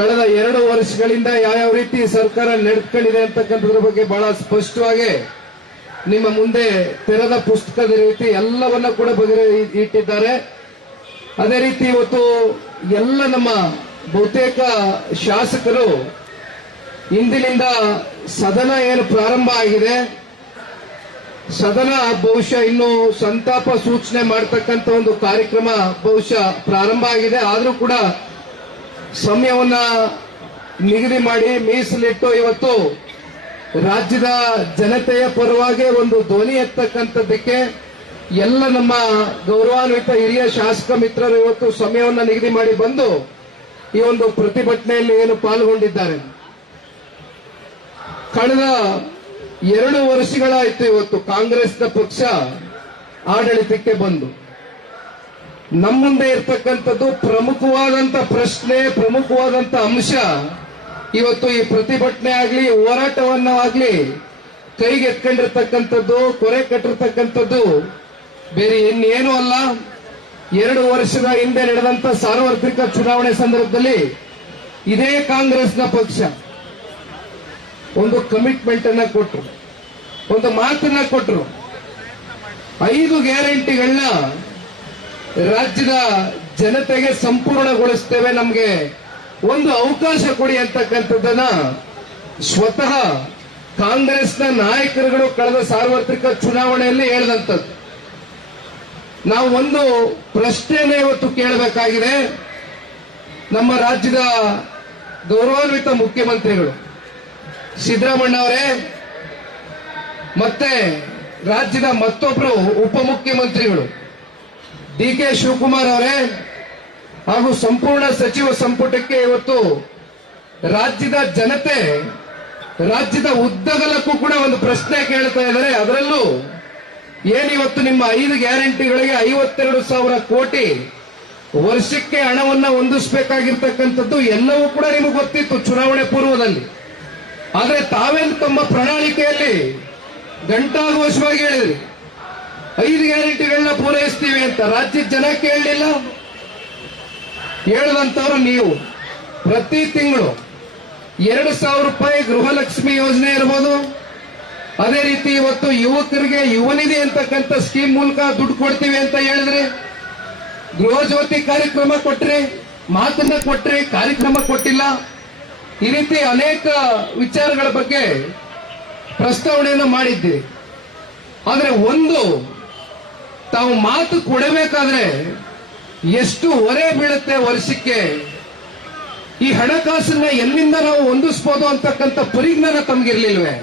ಕಳೆದ 2 ವರ್ಷಗಳಿಂದ ಯಾವ ರೀತಿ ಸರ್ಕಾರ ನಡೆದುಕೊಂಡಿದೆ ಅಂತಕ್ಕಂಥದ್ರ ಬಗ್ಗೆ ಬಹಳ ಸ್ಪಷ್ಟವಾಗಿ ನಿಮ್ಮ ಮುಂದೆ ತೆರೆದ ಪುಸ್ತಕದ ರೀತಿ ಎಲ್ಲವನ್ನ ಕೂಡ ಇಟ್ಟಿದ್ದಾರೆ. ಅದೇ ರೀತಿ ಇವತ್ತು ಎಲ್ಲ ನಮ್ಮ ಬಹುತೇಕ ಶಾಸಕರು ಇಂದಿನಿಂದ ಸದನ ಏನು ಪ್ರಾರಂಭ ಆಗಿದೆ, ಸದನ ಬಹುಶಃ ಇನ್ನು ಸಂತಾಪ ಸೂಚನೆ ಮಾಡತಕ್ಕಂಥ ಒಂದು ಕಾರ್ಯಕ್ರಮ ಬಹುಶಃ ಪ್ರಾರಂಭ ಆಗಿದೆ. ಆದರೂ ಕೂಡ ಸಮಯವನ್ನ ನಿಗದಿ ಮಾಡಿ ಮೀಸಲಿಟ್ಟು ಇವತ್ತು ರಾಜ್ಯದ ಜನತೆಯ ಪರವಾಗಿ ಒಂದು ಧ್ವನಿ ಎತ್ತಕ್ಕಂಥದ್ದಕ್ಕೆ ಎಲ್ಲ ನಮ್ಮ ಗೌರವಾನ್ವಿತ ಹಿರಿಯ ಶಾಸಕ ಮಿತ್ರರು ಇವತ್ತು ಸಮಯವನ್ನ ನಿಗದಿ ಮಾಡಿ ಬಂದು ಈ ಒಂದು ಪ್ರತಿಭಟನೆಯಲ್ಲಿ ಏನು ಪಾಲ್ಗೊಂಡಿದ್ದಾರೆ. ಕಳೆದ 2 ವರ್ಷಗಳಾಯಿತು ಇವತ್ತು ಕಾಂಗ್ರೆಸ್ನ ಪಕ್ಷ ಆಡಳಿತಕ್ಕೆ ಬಂದು. ನಮ್ಮ ಮುಂದೆ ಇರ್ತಕ್ಕಂಥದ್ದು ಪ್ರಮುಖವಾದಂತ ಪ್ರಶ್ನೆ, ಪ್ರಮುಖವಾದಂತ ಅಂಶ ಇವತ್ತು ಈ ಪ್ರತಿಭಟನೆ ಆಗ್ಲಿ ಹೋರಾಟವನ್ನಾಗ್ಲಿ ಕೈಗೆ ಎತ್ಕೊಂಡಿರ್ತಕ್ಕಂಥದ್ದು, ಕೊರೆ ಕಟ್ಟಿರ್ತಕ್ಕಂಥದ್ದು ಬೇರೆ ಇನ್ನೇನು ಅಲ್ಲ. 2 ವರ್ಷದ ಹಿಂದೆ ನಡೆದಂತ ಸಾರ್ವತ್ರಿಕ ಚುನಾವಣೆ ಸಂದರ್ಭದಲ್ಲಿ ಇದೇ ಕಾಂಗ್ರೆಸ್ನ ಪಕ್ಷ ಒಂದು ಕಮಿಟ್ಮೆಂಟ್ ಅನ್ನ ಕೊಟ್ಟರು, ಒಂದು ಮಾತನ್ನ ಕೊಟ್ಟರು. 5 ಗ್ಯಾರಂಟಿಗಳನ್ನ ರಾಜ್ಯದ ಜನತೆಗೆ ಸಂಪೂರ್ಣಗೊಳಿಸ್ತೇವೆ, ನಮಗೆ ಒಂದು ಅವಕಾಶ ಕೊಡಿ ಅಂತಕ್ಕಂಥದ್ದನ್ನ ಸ್ವತಃ ಕಾಂಗ್ರೆಸ್ನ ನಾಯಕರುಗಳು ಕಳೆದ ಸಾರ್ವತ್ರಿಕ ಚುನಾವಣೆಯಲ್ಲಿ ಹೇಳಿದಂಥದ್ದು. ನಾವು ಒಂದು ಪ್ರಶ್ನೆನೇ ಇವತ್ತು ಕೇಳಬೇಕಾಗಿದೆ. ನಮ್ಮ ರಾಜ್ಯದ ಗೌರವಾನ್ವಿತ ಮುಖ್ಯಮಂತ್ರಿಗಳು ಸಿದ್ದರಾಮಣ್ಣ ಅವರೇ, ಮತ್ತೆ ರಾಜ್ಯದ ಮತ್ತೊಬ್ಬರು ಉಪಮುಖ್ಯಮಂತ್ರಿಗಳು ಡಿ.ಕೆ. ಶಿವಕುಮಾರ್ ಅವರೇ ಹಾಗೂ ಸಂಪೂರ್ಣ ಸಚಿವ ಸಂಪುಟಕ್ಕೆ ಇವತ್ತು ರಾಜ್ಯದ ಜನತೆ ರಾಜ್ಯದ ಉದ್ದಗಲಕ್ಕೂ ಕೂಡ ಒಂದು ಪ್ರಶ್ನೆ ಕೇಳ್ತಾ ಇದ್ದಾರೆ. ಅದರಲ್ಲೂ ಏನಿವತ್ತು ನಿಮ್ಮ 5 ಗ್ಯಾರಂಟಿಗಳಿಗೆ 52,000 ಕೋಟಿ ವರ್ಷಕ್ಕೆ ಹಣವನ್ನ ಹೊಂದಿಸಬೇಕಾಗಿರ್ತಕ್ಕಂಥದ್ದು ಎಲ್ಲವೂ ಕೂಡ ನಿಮಗೆ ಗೊತ್ತಿತ್ತು ಚುನಾವಣೆ ಪೂರ್ವದಲ್ಲಿ. ಆದ್ರೆ ತಾವೇನು ತಮ್ಮ ಪ್ರಣಾಳಿಕೆಯಲ್ಲಿ ಘಂಟಾಘೋಷವಾಗಿ ಹೇಳಿದ್ರಿ 5 ಗ್ಯಾರಂಟಿಗಳನ್ನ ಪೂರೈಸ್ತೀವಿ ಅಂತ. ರಾಜ್ಯದ ಜನ ಕೇಳಲಿಲ್ಲ. ಹೇಳದಂತವ್ರು ನೀವು. ಪ್ರತಿ ತಿಂಗಳು 2,000 ರೂಪಾಯಿ ಗೃಹಲಕ್ಷ್ಮಿ ಯೋಜನೆ ಇರಬಹುದು. ಅದೇ ರೀತಿ ಇವತ್ತು ಯುವಕರಿಗೆ ಯುವನಿಧಿ ಅಂತಕ್ಕಂಥ ಸ್ಕೀಮ್ ಮೂಲಕ ದುಡ್ಡು ಕೊಡ್ತೀವಿ ಅಂತ ಹೇಳಿದ್ರಿ. ಗೃಹ ಜ್ಯೋತಿ ಕಾರ್ಯಕ್ರಮ ಕೊಟ್ರಿ, ಮಾತನ್ನ ಕೊಟ್ರಿ, ಕಾರ್ಯಕ್ರಮ ಕೊಟ್ಟಿಲ್ಲ. ಈ ರೀತಿ ಅನೇಕ ವಿಚಾರಗಳ ಬಗ್ಗೆ ಪ್ರಸ್ತಾವನೆಯನ್ನು ಮಾಡಿದ್ದೀರಿ. ಆದ್ರೆ ಒಂದು, ತಾವು ಮಾತು ಕೊಡಬೇಕಾದ್ರೆ ಎಷ್ಟು ಹೊರೆ ಬೀಳುತ್ತೆ ವರ್ಷಕ್ಕೆ, ಈ ಹಣಕಾಸನ್ನ ಎಲ್ಲಿಂದ ನಾವು ಹೊಂದಿಸಬಹುದು ಅಂತಕ್ಕಂಥ ಪರಿಜ್ಞಾನ ತಮಗಿರ್ಲಿಲ್ವೇ?